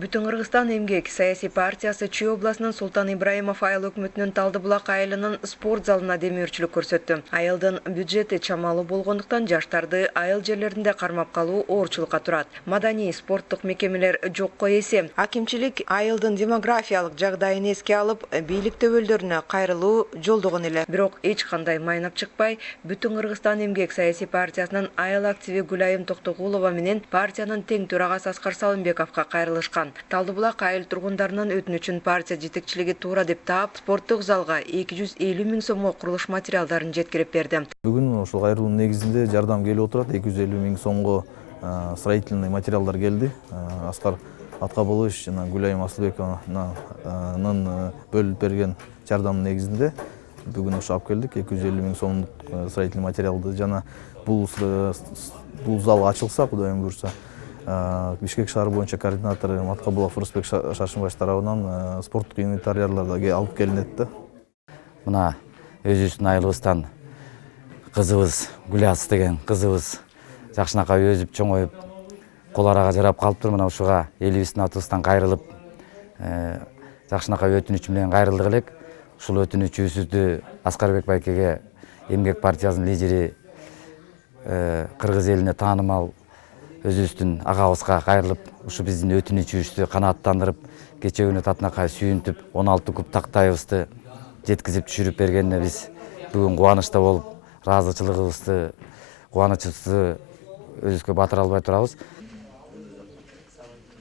Бүтүн Кыргызстан эмгек саясий партиясы Чүй областынын Султан Ибраимов айыл өкмөтүнүн Талдыбулак айылынын спорт залына демөөрчүлүк көрсөттү. Айылдын бюджети чамалуу болгондуктан жаштарды айыл жерлеринде кармап калуу оорчулукка турат. Маданий спорттук мекемелер жокко эсе. Акимчилик айылдын демографиялык жагдайын эске алып, бийлик төбөлдөрүнө кайрылуу жолдогон эле. Бирок эч кандай майнап чыкпай, Бүтүн Кыргызстан эмгек саясий партиясынын айыл активи Гүлайым Токтогулова менен партиянын тең төрагасы Аскар Салымбековго кайрылышкан. Талдыбулак айыл тургундарынын өтүнүчүн партия жетекчилиги туура деп таап, спорттук залга 250 миң сомго курулуш материалдарын жеткирип берди. Бүгүн ошол кайрылуунун негизинде жардам келип отурат. 250 миң сомго строительный материалдар келди. Аскар Аткабылыш жана Гүлайым Асылбекованын бөлүп берген жардамдын негизинде бүгүн ошо алып келдик. 250 миң сомдук строительный материалды жана бул зал ачылса, Кудайым буйрса, Бишкек шаары боюнча координатору Маткабулов Фурусбек Шаршымбаев тарабынан спорттук инвентарьлар алып келинет да. Мына өзүбүздүн айылыбыздан кызыбыз Гүлас деген кызыбыз жакшынакай өсүп чоңоюп, кол арага жарап калыптыр. Мына ушуга элибиздин атыбыздан кайрылып, жакшынакай өтүнүч менен кайрылдык элек. Ушул өтүнүчүбүздү Аскарбек байкеге, эмгек партиясынын лидери, кыргыз элине таанымал өзүбүздүн агабызга кайрылып, ушу биздин өтүнүчүбүздү канааттандырып, кече күнү татынакай сүйүнтүп, 16 куб тактайыбызды жеткизип түшүрүп бергенине биз бүгүн кубанычта болуп, ыраазычылыгыбызды, кубанычыбызды өзүбүзгө батыра албай турабыз.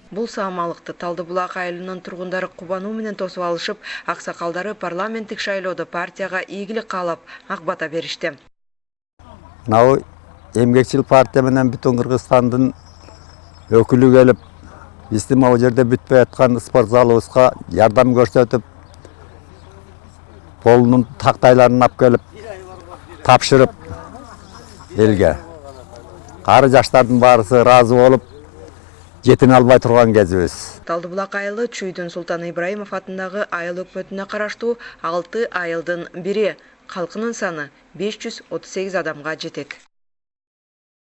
Бул саамалыкты Талдыбулак айылынын тургундары кубануу менен тосуп алышып, аксакалдары парламенттик шайлоодо партияга ийгилик каалап ак бата беришти. Мынау эмгекчил партия менен Бүтүн Кыргызстандын өкүлү келип, биздин могу жерде бүтпөй аткан спорт залыбызга жардам көрсөтүп, полунун тактайларын алып келип тапшырып элге. Кары жаштардын баарысы ыраазы болуп, жетине албай турган кезибиз. Талдыбулак айылы Чүйдүн Султан Ибраимов атындагы айыл өкмөтүнө караштуу 6 айылдын бири. Калкынын саны 538 адамга жетет.